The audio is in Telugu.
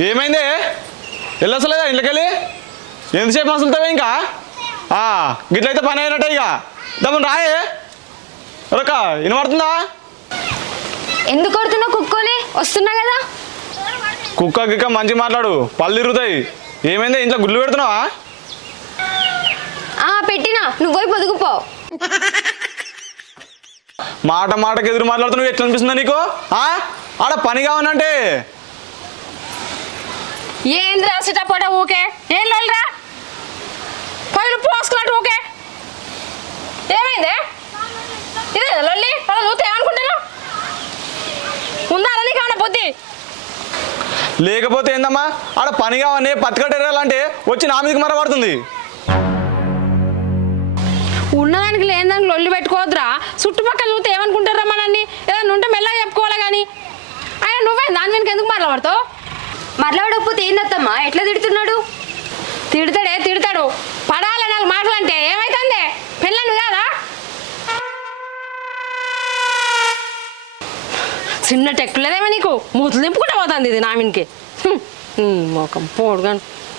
ఏమైంది? వెళ్ళొస్తలేదా ఇంట్లోకెళ్ళి? ఎంతసేపు మసులుతావే ఇంకా? గిట్లయితే పని అయినట్టే ఇక. దమ్మని రాయే రొక్క వినబడుతుందా? ఎందుకు కొడుతున్నావు కుక్కోని? వస్తున్నా కదా. కుక్క గిక్క మంచి మాట్లాడు, పళ్ళు ఇరుగుతాయి. ఏమైంది ఇంట్లో గుడ్లు పెడుతున్నావా? పెట్టినా, నువ్వు పోయి పొదుగుపో. మాట మాటకి ఎదురు మాట్లాడుతున్నావు, ఎట్లా అనిపిస్తుందా నీకు? ఆడ పని కావనంటే ఏంది రాసేటప్పుడు ఊకే ఏం లోల్రా పైలు పోసుకున్నట్టు ఊకే ఏమైందే? ఇదే లొల్లి అలా చూస్తే ఏమనుకుంటున్నావు? ఉందా అలా నీకు ఏమన్నా బుద్ధి? లేకపోతే ఏందమ్మా, ఆడ పని కావని పత్తికట్టేయాలంటే వచ్చి నా మీదకి మర పడుతుంది. ఉన్నదానికి లేనిదానికి లొల్లి పెట్టుకోవద్దురా. చుట్టుపక్కల చూస్తే ఏమనుకుంటారా మనల్ని? ఏదన్నా ఉంటే మెల్లగా చెప్పుకోవాలి కానీ ఆయన నువ్వే దాని వెనక ఎందుకు మాట్లాడతావు? మాట్లాడకపోతే ఏందత్తమ్మా? ఎట్లా తిడుతున్నాడు? తిడతాడు. పడాలి నాకు మాటలు అంటే ఏమైతుంది? పెళ్ళను కాదా? చిన్న టెక్కులేదేమో నీకు, మూతులు దింపుకుంటే పోతుంది ఇది నా మీనికి. మోకం పోడుగాను.